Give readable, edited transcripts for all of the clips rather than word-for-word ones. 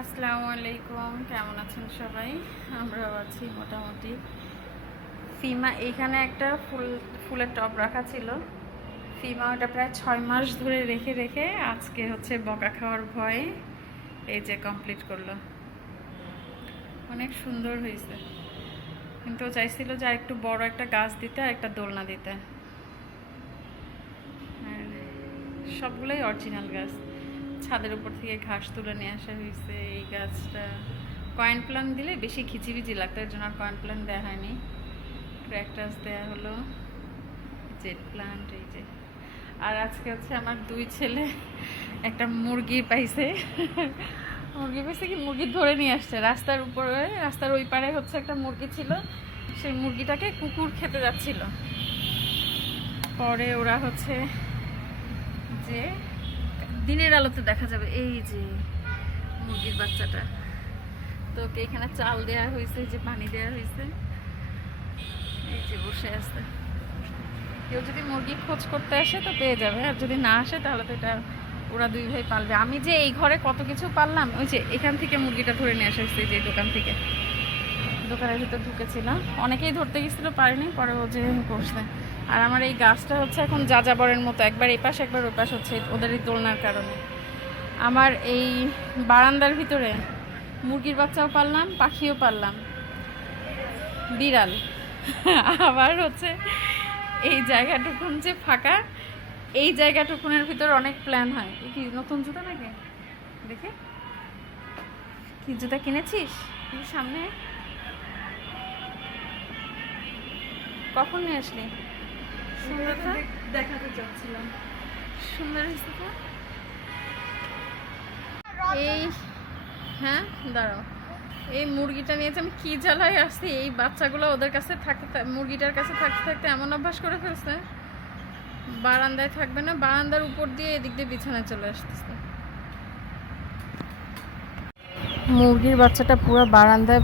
আসসালামু আলাইকুম, কেমন আছেন সবাই? আমরাও আছি মোটামুটি। ফিমা এইখানে একটা ফুলের টব রাখা ছিল। ফিমা ওটা প্রায় 6 মাস ধরে রেখে রেখে আজকে হচ্ছে বকা খাওয়ার ভয়ে এই যে কমপ্লিট করলো। অনেক সুন্দর হয়েছে, কিন্তু ও চাইছিল যে একটু বড় একটা গাছ দিতে আর একটা দোলনা দিতে। আর সবগুলোই অরিজিনাল গাছ, ছাদের উপর থেকে ঘাস তুলে নিয়ে আসা হয়েছে। এই গাছটা কয়েন প্ল্যান্ট দিলে বেশি খিচিবিচি লাগতো, এর জন্য আর কয়েন প্ল্যান্ট দেওয়া হয়নি। ক্র্যাকটাস দেওয়া হলো, জেড প্ল্যান্ট এই যে। আর আজকে হচ্ছে আমার দুই ছেলে একটা মুরগি পাইছে। মুরগি পাইছে কি, মুরগি ধরে নিয়ে আসছে রাস্তার উপরে। রাস্তার ওই পারে হচ্ছে একটা মুরগি ছিল, সেই মুরগিটাকে কুকুর খেতে যাচ্ছিল। পরে ওরা হচ্ছে যে দিনের আলোতে দেখা যাবে এই যে মুরগির বাচ্চাটা, তো ওকে এখানে চাল দেওয়া হয়েছে, যে পানি দেওয়া হয়েছে, এই যে বসে আছে। কেউ যদি মুরগি খোঁজ করতে আসে তো পেয়ে যাবে, আর যদি না আসে তাহলে তো এটা ওরা দুই ভাই পালবে। আমি যে এই ঘরে কত কিছু পারলাম, ওই যে এখান থেকে মুরগিটা ধরে নিয়ে আসা হয়েছে, যে দোকান থেকে। দোকানের ভিতর ঢুকেছিলাম, অনেকেই ধরতে গেছিলো, পারেনি, পরে ও যে করছে। আর আমার এই গাছটা হচ্ছে এখন যাযাবরের মতো, একবার এই পাশ একবার ওই পাশ হচ্ছে, ওদের এই দোলনার কারণে। আমার এই বারান্দার ভিতরে মুরগির বাচ্চাও পারলাম, পাখিও পারলাম, বিড়াল। আবার হচ্ছে এই জায়গাটুকুন যে ফাঁকা, এই জায়গাটুকুনের ভিতর অনেক প্ল্যান হয়। কি নতুন জুতা নাকি? দেখে কি জুতা কিনেছিস সামনে? কখন নিয়ে আসলি? সুন্দর দেখাতে চাচ্ছিলাম, সুন্দর হয়েছে তো। এই হ্যাঁ দাঁড়াও, এই মুরগিটা নিয়েছে, আমি কি জ্বালায় আসছি। এই বাচ্চাগুলো ওদের কাছে থাকতে, মুরগিটার কাছে থাকতে থাকতে এমন অভ্যাস করে ফেলছে, বারান্দায় থাকবে না, বারান্দার উপর দিয়ে এদিক দিয়ে বিছানায় চলে আসতেছে। মুরগির বাচ্চাটা পুরো বারান্দায়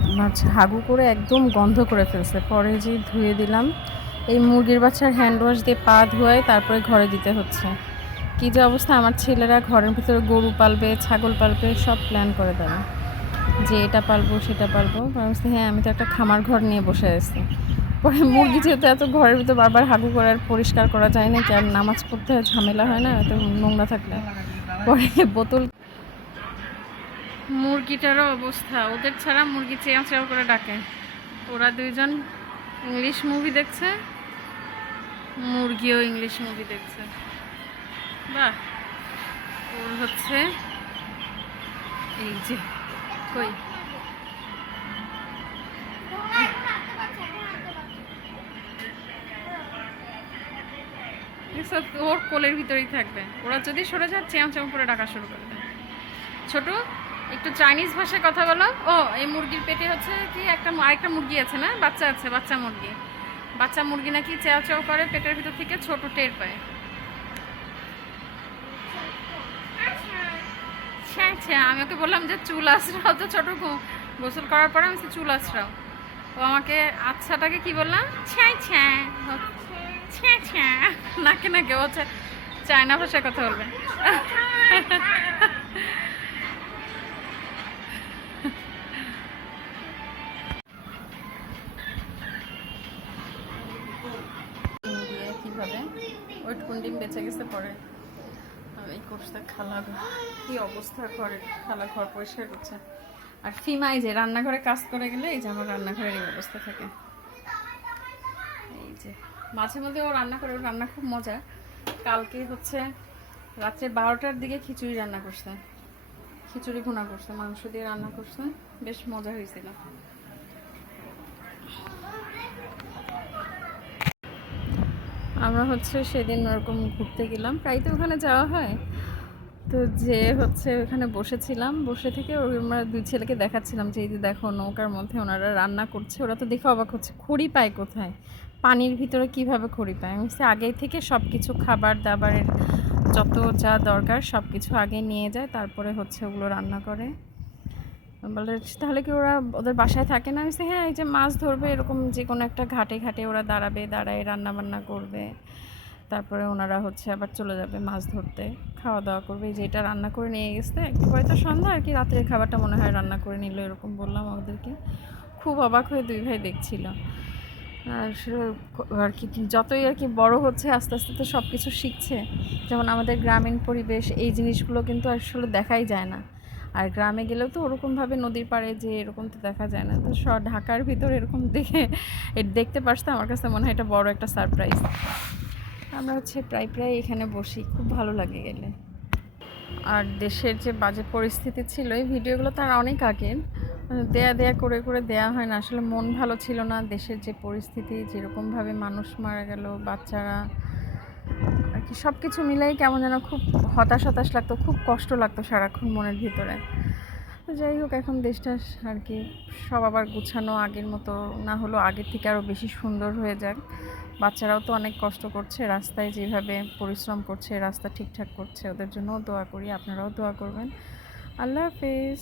হাগু করে একদম গন্ধ করে ফেলছে। পরে যে ধুয়ে দিলাম, এই মুরগির বাচ্চার হ্যান্ড ওয়াশ দিয়ে পা ধোয়াই তারপরে ঘরে দিতে হচ্ছে। কী যে অবস্থা, আমার ছেলেরা ঘরের ভিতরে গরু পালবে, ছাগল পালবে, সব প্ল্যান করে দেবে যে এটা পালবো সেটা পালবো। হ্যাঁ, আমি তো একটা খামার ঘর নিয়ে বসে আছি। পরে মুরগি যেহেতু এত ঘরের ভিতর বারবার হাগু করে আর পরিষ্কার করা যায় না, কি আর নামাজ পড়তে হয়, ঝামেলা হয় না এত নোংরা থাকলে। পরে বোতল। মুরগিটারও অবস্থা, ওদের ছাড়া মুরগি চেয়াও চেয়াও করে ডাকে। ওরা দুইজন ইংলিশ মুভি দেখছে, মুরগিও ইংলিশ মুভি দেখছে। বাহ, ওর হচ্ছে এই যে কই ওর কোলের ভিতরেই থাকবে। ওরা যদি সরে যায় চেয়াও চেয়াও করে ডাকা শুরু করে দেয়। ছোট, একটু চাইনিজ ভাষায় কথা বলো। ও এই মুরগির পেটে হচ্ছে কি আরেকটা মুরগি আছে না, বাচ্চা আছে, বাচ্চা মুরগি। বাচ্চা মুরগি নাকি চেয়াও চেয়াও করে পেটের ভিতর থেকে, ছোট টের পায়। আচ্ছা, আমি ওকে বললাম যে চুল আঁচড়াও, তো ছোট গোসল করার পরে আমি চুল আঁচড়াও। ও আমাকে আচ্ছাটাকে কি বললাম, ছ্যাঁ ছ্যাঁ ছ্যাঁ ছ্যাঁ, নাকে নাকে হচ্ছে চায়না ভাষায় কথা বলবে। কিভাবে ওই ডিম বেঁচে গেছে, পরে এই করছে খালা। কি অবস্থা ঘরের, খালা ঘর পরিষ্কার করছে। আর ফিমাই যে রান্নাঘরে কাজ করে গেলে এই যে আমার রান্নাঘরের এই অবস্থা থাকে। এই যে মাঝে মধ্যে ও রান্না করে, ওর রান্না খুব মজা। কালকে হচ্ছে রাত্রে 12টার দিকে খিচুড়ি রান্না করছে, খিচুড়ি ভুনা করছে, মাংস দিয়ে রান্না করছে, বেশ মজা হয়েছিল। আমরা হচ্ছে সেদিন ওরকম ঘুরতে গেলাম, প্রায় তো ওখানে যাওয়া হয়। তো যে হচ্ছে ওখানে বসেছিলাম, বসে থেকে আমরা দুই ছেলেকে দেখাচ্ছিলাম যে এই যে দেখো নৌকার মধ্যে ওনারা রান্না করছে। ওরা তো দেখে অবাক হচ্ছে, খড়ি পায় কোথায়, পানির ভিতরে কিভাবে খড়ি পায়। আমি আগেই থেকে সব কিছু খাবার দাবারের যত যা দরকার সব কিছু আগে নিয়ে যায়, তারপরে হচ্ছে ওগুলো রান্না করে। বলে তাহলে কি ওরা ওদের বাসায় থাকে না? আমি হ্যাঁ, এই যে মাছ ধরবে এরকম যে কোনো একটা ঘাটে ঘাটে ওরা দাঁড়াবে, দাঁড়ায় রান্না বান্না করবে। তারপরে ওনারা হচ্ছে আবার চলে যাবে মাছ ধরতে, খাওয়া দাওয়া করবে। এই যে এটা রান্না করে নিয়ে গেছে, হয়তো সন্ধ্যা আর কি, রাতের খাবারটা মনে হয় রান্না করে নিল, এরকম বললাম আমাদেরকে। খুব অবাক হয়ে দুই ভাই দেখছিল। আর আর কি যতই আর কি বড় হচ্ছে আস্তে আস্তে তো সব কিছু শিখছে। যেমন আমাদের গ্রামীণ পরিবেশ, এই জিনিসগুলো কিন্তু আসলে দেখাই যায় না। আর গ্রামে গেলেও তো ওরকমভাবে নদীর পাড়ে যে এরকম তো দেখা যায় না। তো ঢাকার ভিতরে এরকম দেখতে পারছে, আমার কাছে মনে হয় এটা বড় একটা সারপ্রাইজ। আমরা হচ্ছে প্রায় প্রায় এখানে বসি, খুব ভালো লাগে গেলে। আর দেশের যে বাজে পরিস্থিতি ছিল, এই ভিডিওগুলো তার অনেক আগের, দেয়া দেয়া করে করে দেয়া হয় না, আসলে মন ভালো ছিল না। দেশের যে পরিস্থিতি, যেরকমভাবে মানুষ মারা গেল, বাচ্চারা আর কি, সব কিছু মিলাই কেমন যেন খুব হতাশ হতাশ লাগতো, খুব কষ্ট লাগতো সারাক্ষণ মনের ভিতরে। তো যাই হোক, এখন দেশটা আর কি সব আবার গুছানো, আগের মতো না হলেও আগের থেকে আরও বেশি সুন্দর হয়ে যাক। বাচ্চারাও তো অনেক কষ্ট করছে, রাস্তায় যেভাবে পরিশ্রম করছে, রাস্তা ঠিকঠাক করছে, ওদের জন্যও দোয়া করি, আপনারাও দোয়া করবেন। আল্লাহ হাফেজ।